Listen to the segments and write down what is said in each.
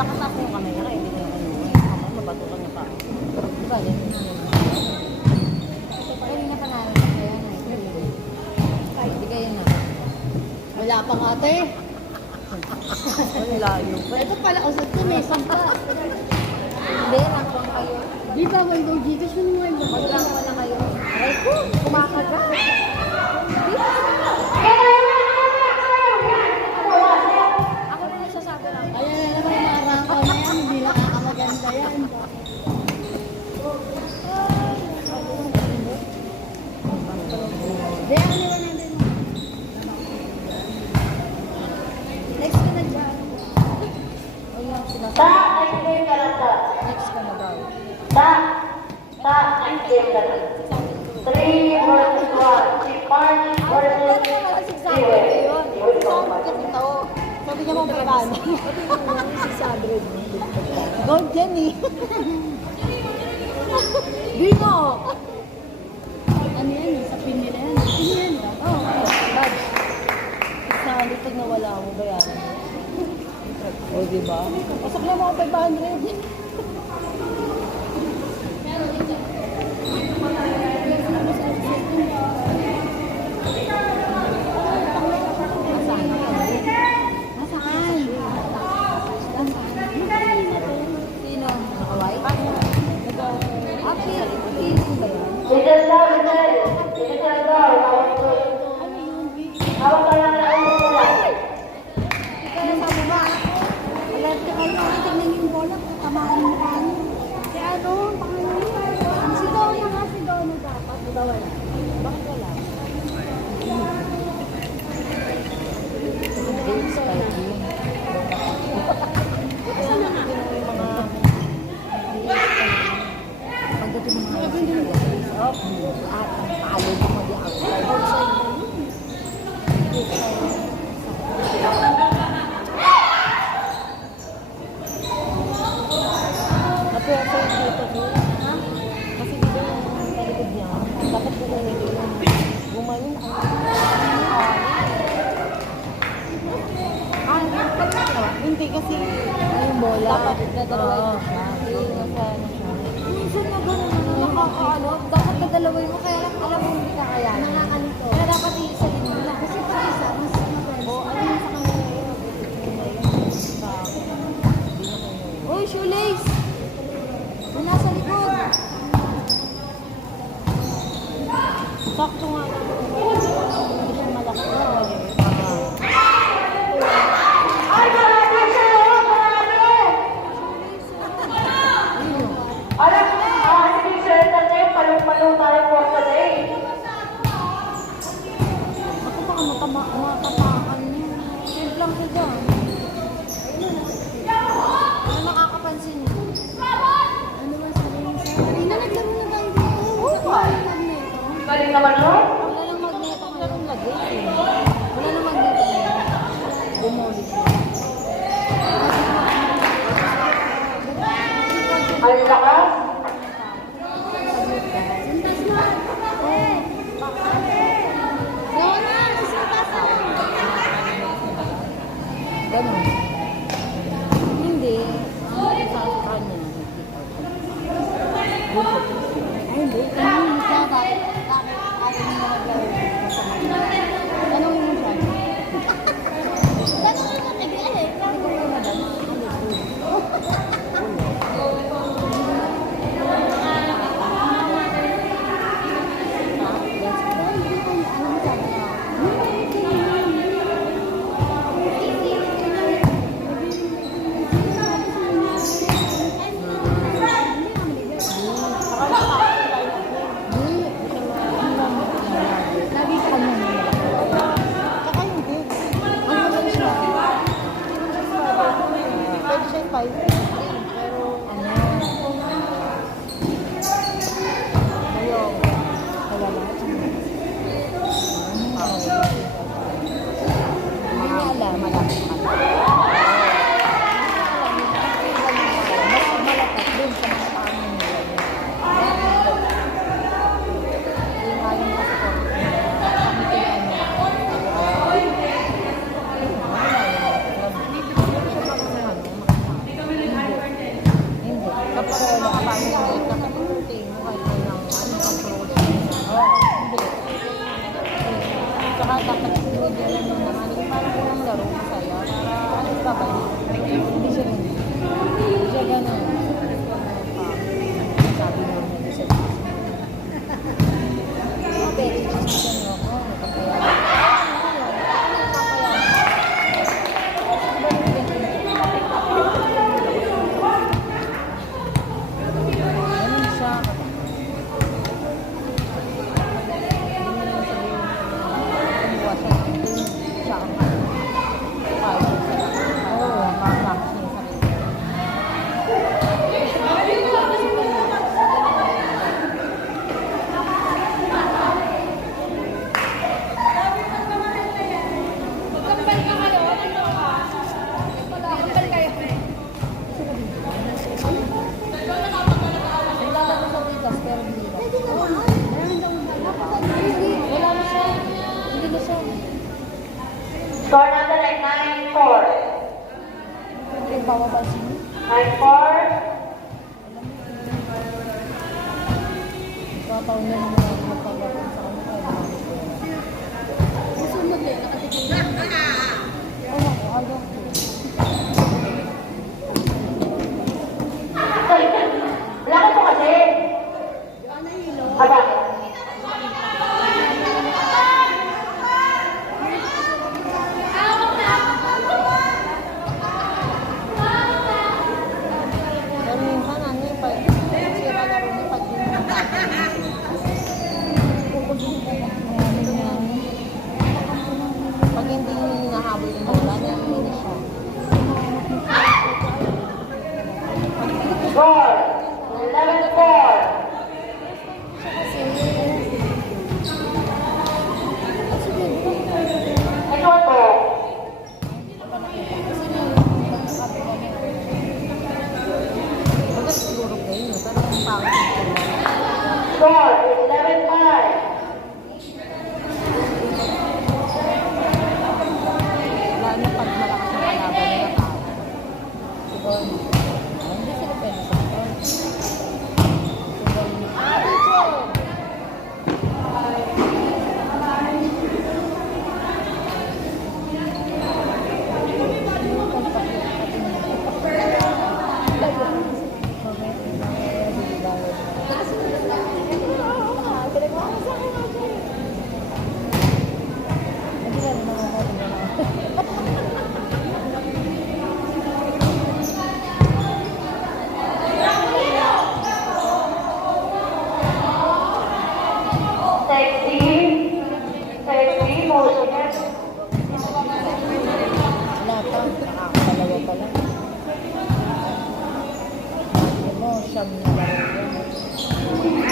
Nakataas yung camera, hindi na ano. Mabatukan niya pa. Diba, yan. Kanina pa namin sa kaya na. Hindi kayo na. Wala pang ate. Wala yun. Ito pala usad ko, may sampa. Hindi, nakapang kayo. Di ba, one go Gcash yun mo. Wala kayo. Aray ko, kumakagat. Ako na nagsasabi lang. Ayan na naman yung arangkaw na yan. Hindi nakakamaganda yan. Di, ano naman natin mo. Next ka na dyan. Wala, sinasabi. Next ka na daw. Three versus one. Chipart versus Iwe. Sabi niya mo pa paano? Gold yan eh. Dino! Ano yan? Sa pin nila yan. Pin yan ba? Oo, badge. Sa litag na wala mo ba yan? O, diba? Pasok na mo ako 500. Nasaan? Sino? Nakaway? Feeling ba yan? Middle daw, middle. Middle daw. Ano yun, B? Hawak ka lang ng ulo. Kaya sabi ba? Alert ka kayo. Tignan yung bola. Tamaan mo ka. Si ano? Pangalan. Si Donna nga. Si Donna dapat. Bawal. Bakit wala? Games tayo din. Kasi nakikita mo yung mga pagdating ng mga face-off, at ang palo mo mag-outside. Napuha ko yung dito ko. Kasi dito yung talikod niya. Dapat bumalik yun. Gumayon ako. Hindi kasi yung bola. Dapat dadalawin mo siya. Hindi nga sa ano siya. Minsan na gano'n nakakaano. Dapat dadalawin mo. Kaya alam mo hindi kakayanin. Nakakalito. Kaya dapat iisalin mo lang. Kasi pag isa, mas mabilis. O ano yung sa kanila yun? Uy, shoelace! Yung nasa likod. Sakto nga lang. Hindi siya malaki. Alam mo, sige sir, tayo, palong-palong tayo for today. Ako baka matamaan niya. Simple lang ko dyan. Ano nakakapansin niyo? Ano ba sabi mo sa... Kanina naglaro na tayo dito. Oo, Sa why? magneto. Galing naman mo. Wala nang magneto ngayon lagi. Wala nang magneto ngayon. Bumulit mo. Ang lakas. Sintas mo. Donna, sintas mo. Ganun. Hindi. Sa kanya. Ay, hindi. Tanungin mo siya. Bakit ayaw mo maglaro sa kanila? Tanungin mo siya. Tanungin mo tigil eh. Lagi ka mo. Tsaka hindi. Ano lang siya? Pwede siya 5. Pero ano? Ayaw. Kaya lahat. Hindi alam. Malapit ka. Mas malakas dun sa mga paano nila. Yung aling kasi ko, kami kailan niya. mapapapansin mo. 9-4. Tatawin mo na magpapapin sa kanila. Susunod eh, nakatikim. Ano ko, ano ko. Laki po kasi. Aba. Pero minsan, ano yung pag sira na rin yung pag di mo natapos. Pag hindi mo hinahabol yung bola, naiinis siya. Score. 11-4. Ito to. Bagat siguro kayo, pero yung pangit yung Score is 11-5. lalo na pag malakas yung kalaban nila tao. Diba? Hindi sila pwede sa ito. Sexy motion. Wala pa, nakakadalawa pa lang. Sabi mo, siyam na lang yan.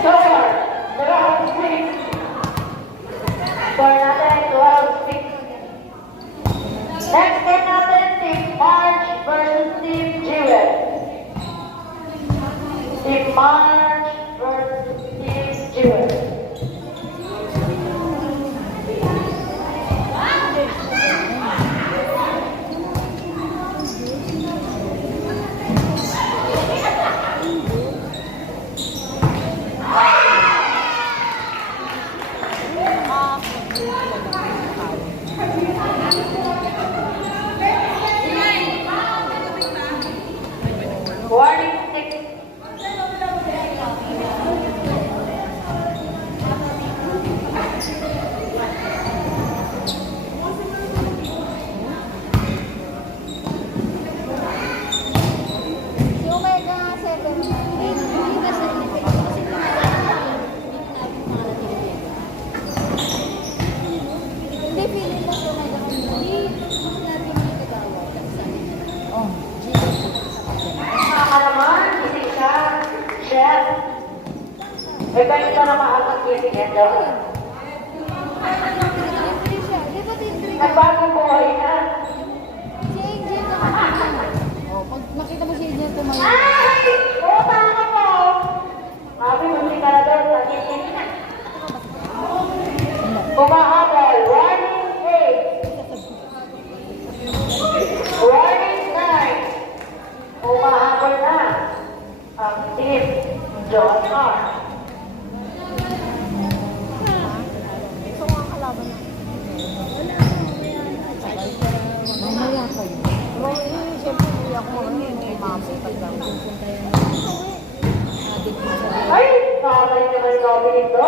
Score 12-6. Score natin 12-6. Next game natin, Team March versus Team Jewel. Team March versus Team Jewel. Warning 6. Si Omega 7 na. Hindi, feeling mo si Omega Oh, Mga naman, gising siya. Chef. May ganito na maagang gising yan daw. Nagbagong buhay na. si Angel naman. Oh, pag makita mo si Angel tumayo. Ay! Oo, tama ko. Sabi, hindi ka na doon. Nagising na. Humahabol. Warning 8. Warning 9. Humahabol na ang team John R. Gusto ko ang kalaban na. Mamaya kayo. Pero siyempre, hindi ako mami pag pupunta yung adik mo sa Ay! Nakakay naman yung dito.